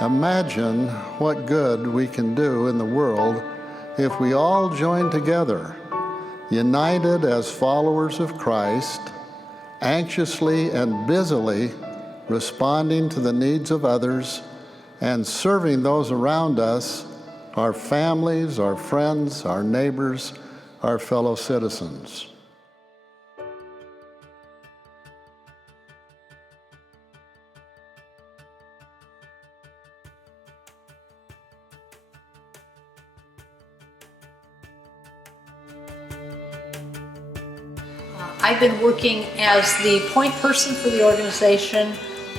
Imagine what good we can do in the world if we all join together, united as followers of Christ, anxiously and busily responding to the needs of others and serving those around us, our families, our friends, our neighbors, our fellow citizens. I've been working as the point person for the organization,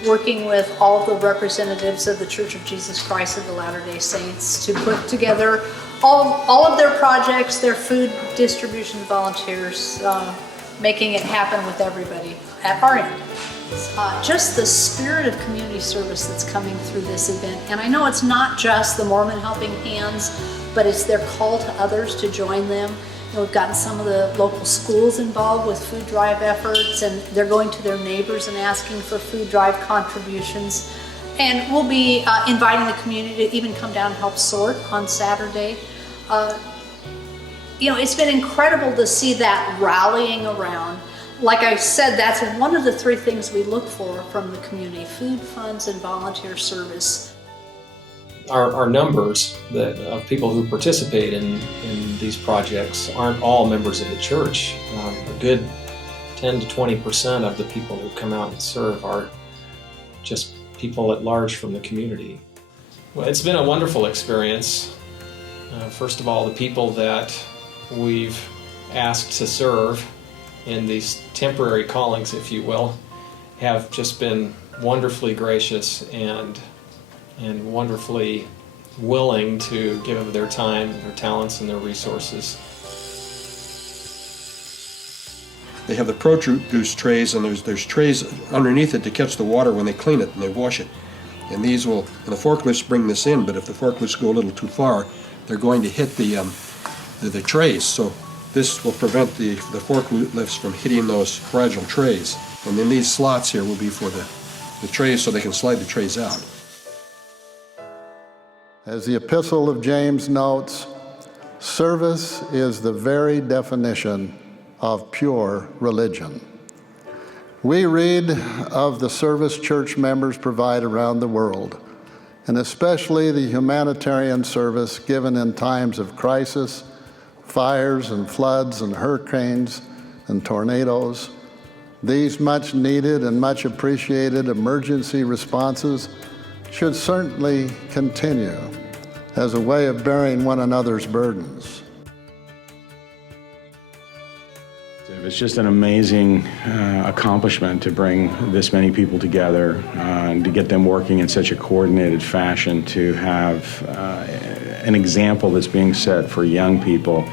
working with all the representatives of the Church of Jesus Christ of the Latter-day Saints to put together all of their projects, their food distribution volunteers, making it happen with everybody at our end. Just the spirit of community service that's coming through this event. And I know it's not just the Mormon Helping Hands, but it's their call to others to join them. You know, we've gotten some of the local schools involved with food drive efforts, and they're going to their neighbors and asking for food drive contributions. And we'll be inviting the community to even come down and help sort on Saturday. You know, it's been incredible to see that rallying around. Like I said, that's one of the three things we look for from the community: food, funds, and volunteer service. Our numbers of people who participate in these projects aren't all members of the church. A good 10 to 20% of the people who come out and serve are just people at large from the community. Well, it's been a wonderful experience. First of all, the people that we've asked to serve in these temporary callings, if you will, have just been wonderfully gracious and wonderfully willing to give of their time, their talents, and their resources. They have the produce trays, and there's trays underneath it to catch the water when they clean it and they wash it. And the forklifts bring this in, but if the forklifts go a little too far, they're going to hit the trays. So this will prevent the forklifts from hitting those fragile trays. And then these slots here will be for the trays, so they can slide the trays out. As the Epistle of James notes, service is the very definition of pure religion. We read of the service church members provide around the world, and especially the humanitarian service given in times of crisis, fires and floods and hurricanes and tornadoes. These much needed and much appreciated emergency responses should certainly continue as a way of bearing one another's burdens. It's just an amazing accomplishment to bring this many people together and to get them working in such a coordinated fashion, to have an example that's being set for young people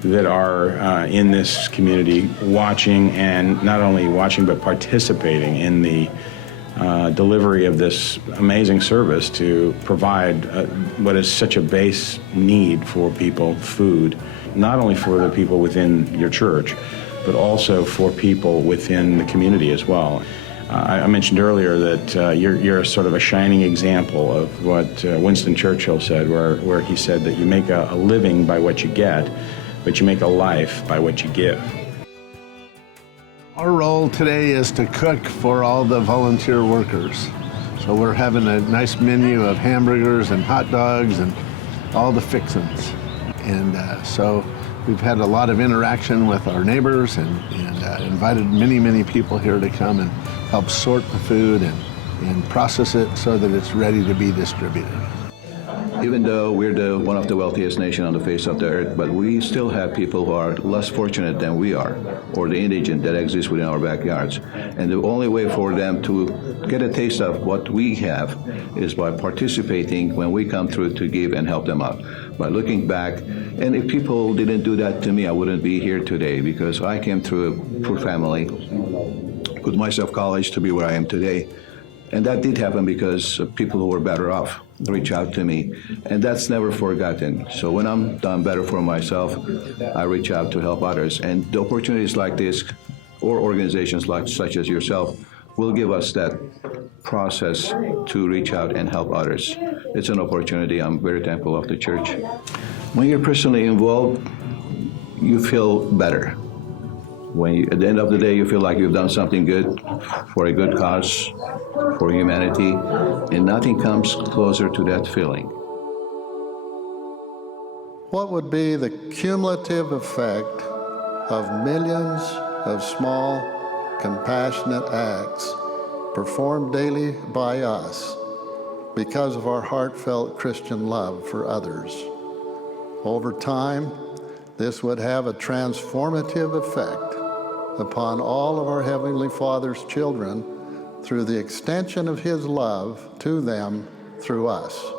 that are in this community watching, and not only watching but participating in the delivery of this amazing service to provide what is such a base need for people, food, not only for the people within your church, but also for people within the community as well. I mentioned earlier that you're sort of a shining example of what Winston Churchill said, where he said that you make a living by what you get, but you make a life by what you give. Our role today is to cook for all the volunteer workers. So we're having a nice menu of hamburgers and hot dogs and all the fixins. And so we've had a lot of interaction with our neighbors and invited many people here to come and help sort the food and process it so that it's ready to be distributed. Even though we're one of the wealthiest nations on the face of the earth, but we still have people who are less fortunate than we are, or the indigent that exist within our backyards. And the only way for them to get a taste of what we have is by participating when we come through to give and help them out. By looking back, and if people didn't do that to me, I wouldn't be here today, because I came through a poor family, put myself college to be where I am today. And that did happen because people who were better off reach out to me, and that's never forgotten. So when I'm done better for myself, I reach out to help others. And the opportunities like this, or organizations such as yourself, will give us that process to reach out and help others. It's an opportunity. I'm very thankful of the church. When you're personally involved, you feel better. At the end of the day, you feel like you've done something good for a good cause, for humanity, and nothing comes closer to that feeling. What would be the cumulative effect of millions of small, compassionate acts performed daily by us because of our heartfelt Christian love for others? Over time, this would have a transformative effect upon all of our Heavenly Father's children through the extension of His love to them through us.